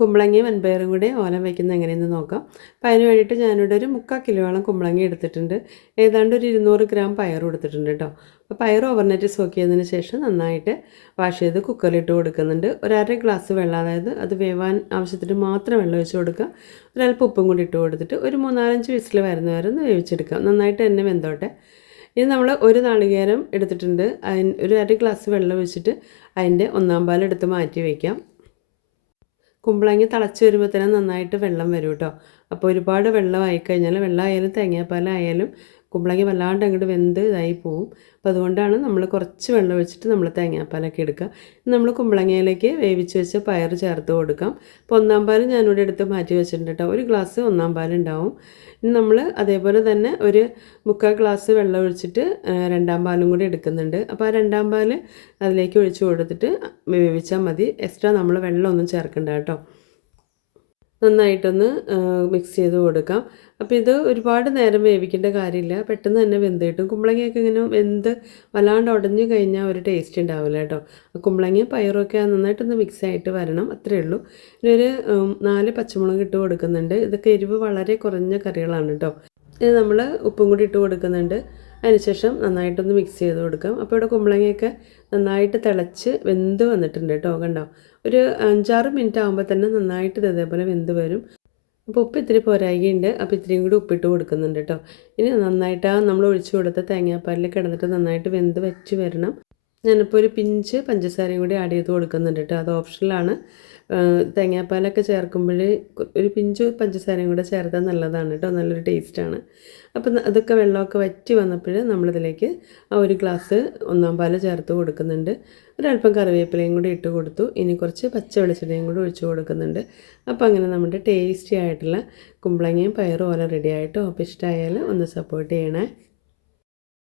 കുമ്പളങ്ങയും വൻപയറും കൂടി ഓലം വയ്ക്കുന്നത് എങ്ങനെയെന്ന് നോക്കാം. അപ്പോൾ അതിന് വേണ്ടിയിട്ട് ഞാനിവിടെ ഒരു മുക്കാൽ കിലോയോളം കുമ്പളങ്ങ എടുത്തിട്ടുണ്ട്. ഏതാണ്ട് ഒരു ഇരുന്നൂറ് ഗ്രാം പയറും എടുത്തിട്ടുണ്ട് കേട്ടോ. അപ്പോൾ പയർ ഓവർനൈറ്റ് സോക്ക് ചെയ്തതിന് ശേഷം നന്നായിട്ട് വാഷ് ചെയ്ത് കുക്കറിലിട്ട് കൊടുക്കുന്നുണ്ട്. ഒരു ഗ്ലാസ് വെള്ളം അതായത് അത് വേവാൻ ആവശ്യത്തിന് മാത്രം വെള്ളം ഒഴിച്ച് കൊടുക്കുക. ഒരാൾ ഉപ്പും കൂടി ഇട്ട് കൊടുത്തിട്ട് ഒരു മൂന്നാലഞ്ച് വിസിൽ വരുന്ന വരെ ഒന്ന് വേവിച്ചെടുക്കാം നന്നായിട്ട് തന്നെ വെന്തോട്ടെ. ഇനി നമ്മൾ ഒരു നാളികേരം എടുത്തിട്ടുണ്ട്. അതിന് ഒരു അര ഗ്ലാസ് വെള്ളം ഒഴിച്ചിട്ട് അതിന്റെ ഒന്നാം പാലെടുത്ത് മാറ്റി വയ്ക്കാം. കുമ്പളങ്ങി തിളച്ച് വരുമ്പോൾ തന്നെ നന്നായിട്ട് വെള്ളം വരും കേട്ടോ അപ്പോൾ ഒരുപാട് വെള്ളമായി വെള്ളം വെള്ളമായാലും തേങ്ങാപ്പാലായാലും കുമ്പളങ്ങി വല്ലാണ്ട് അങ്ങോട്ട് വെന്ത് ഇതായി പോവും. അപ്പോൾ അതുകൊണ്ടാണ് നമ്മൾ കുറച്ച് വെള്ളം ഒഴിച്ചിട്ട് നമ്മൾ തേങ്ങാപ്പാലൊക്കെ എടുക്കുക. നമ്മൾ കുമ്പളങ്ങയിലേക്ക് വേവിച്ച് വെച്ച് പയർ ചേർത്ത് കൊടുക്കാം. അപ്പോൾ ഒന്നാം പാൽ ഞാനിവിടെ എടുത്ത് മാറ്റി വെച്ചിട്ടുണ്ട് കേട്ടോ. ഒരു ഗ്ലാസ് ഒന്നാം പാലുണ്ടാവും ഇനി നമ്മൾ അതേപോലെ തന്നെ ഒരു മുക്കാൽ ഗ്ലാസ് വെള്ളം ഒഴിച്ചിട്ട് രണ്ടാം പാലും കൂടി എടുക്കുന്നുണ്ട്. അപ്പോൾ ആ രണ്ടാം പാൽ അതിലേക്ക് ഒഴിച്ച് കൊടുത്തിട്ട് വേവിച്ചാൽ മതി. എക്സ്ട്രാ നമ്മൾ വെള്ളമൊന്നും ചേർക്കണ്ട കേട്ടോ. നന്നായിട്ടൊന്ന് മിക്സ് ചെയ്ത് കൊടുക്കാം. അപ്പോൾ ഇത് ഒരുപാട് നേരം വേവിക്കേണ്ട കാര്യമില്ല. പെട്ടെന്ന് തന്നെ വെന്ത് കിട്ടും. കുമ്പളങ്ങയൊക്കെ ഇങ്ങനെ വെന്ത് വല്ലാണ്ട് ഉടഞ്ഞു കഴിഞ്ഞാൽ ഒരു ടേസ്റ്റ് ഉണ്ടാവില്ല കേട്ടോ. കുമ്പളങ്ങ പയറൊക്കെ നന്നായിട്ടൊന്ന് മിക്സ് ആയിട്ട് വരണം. അത്രയേ ഉള്ളൂ. ഒരു നാല് പച്ചമുളക് ഇട്ട് കൊടുക്കുന്നുണ്ട്. ഇതൊക്കെ എരിവ് വളരെ കുറഞ്ഞ കറികളാണ് കേട്ടോ. ഇത് നമ്മൾ ഉപ്പും കൂടി ഇട്ട് കൊടുക്കുന്നുണ്ട്. അതിനുശേഷം നന്നായിട്ടൊന്ന് മിക്സ് ചെയ്ത് കൊടുക്കാം. അപ്പോൾ ഇവിടെ കുമ്പളങ്ങയൊക്കെ നന്നായിട്ട് തിളച്ച് വെന്ത് വന്നിട്ടുണ്ട് കേട്ടോ കണ്ടോ? ഒരു അഞ്ചാറ് മിനിറ്റ് ആകുമ്പോൾ തന്നെ നന്നായിട്ട് ഇതേപോലെ വെന്ത് വരും. അപ്പോൾ ഉപ്പ് ഇത്തിരി പോരായികയുണ്ട് അപ്പോൾ ഇത്രയും കൂടി ഉപ്പിട്ട് കൊടുക്കുന്നുണ്ട് കേട്ടോ. ഇനി നന്നായിട്ട് ആ നമ്മൾ ഒഴിച്ചു കൊടുത്ത തേങ്ങാപ്പാലിൽ കിടന്നിട്ട് നന്നായിട്ട് വെന്ത് വെച്ച് വരണം. ഞാനിപ്പോൾ ഒരു പിഞ്ച് പഞ്ചസാരയും കൂടി ആഡ് ചെയ്ത് കൊടുക്കുന്നുണ്ട് കേട്ടോ അത് ഓപ്ഷനിലാണ് തേങ്ങാപ്പാലൊക്കെ ചേർക്കുമ്പോൾ ഒരു പിഞ്ച് പഞ്ചസാരയും കൂടെ ചേർത്താൽ നല്ലതാണ് കേട്ടോ നല്ലൊരു ടേസ്റ്റാണ് അപ്പം അതൊക്കെ വെള്ളമൊക്കെ വറ്റി വന്നപ്പോൾ നമ്മളിതിലേക്ക് ആ ഒരു ഗ്ലാസ് ഒന്നാം പാൽ ചേർത്ത് കൊടുക്കുന്നുണ്ട്. ഒരല്പം കറിവേപ്പിലയും കൂടി ഇട്ട് കൊടുത്തു. ഇനി കുറച്ച് പച്ച വെളിച്ചെണ്ണയും കൂടി ഒഴിച്ച് കൊടുക്കുന്നുണ്ട്. അപ്പോൾ അങ്ങനെ നമ്മുടെ ടേസ്റ്റി ആയിട്ടുള്ള കുമ്പളങ്ങയും പയറും ഓല റെഡി ആയിട്ടോ അപ്പോൾ ഇഷ്ടമായാൽ ഒന്ന് സപ്പോർട്ട് ചെയ്യണേ.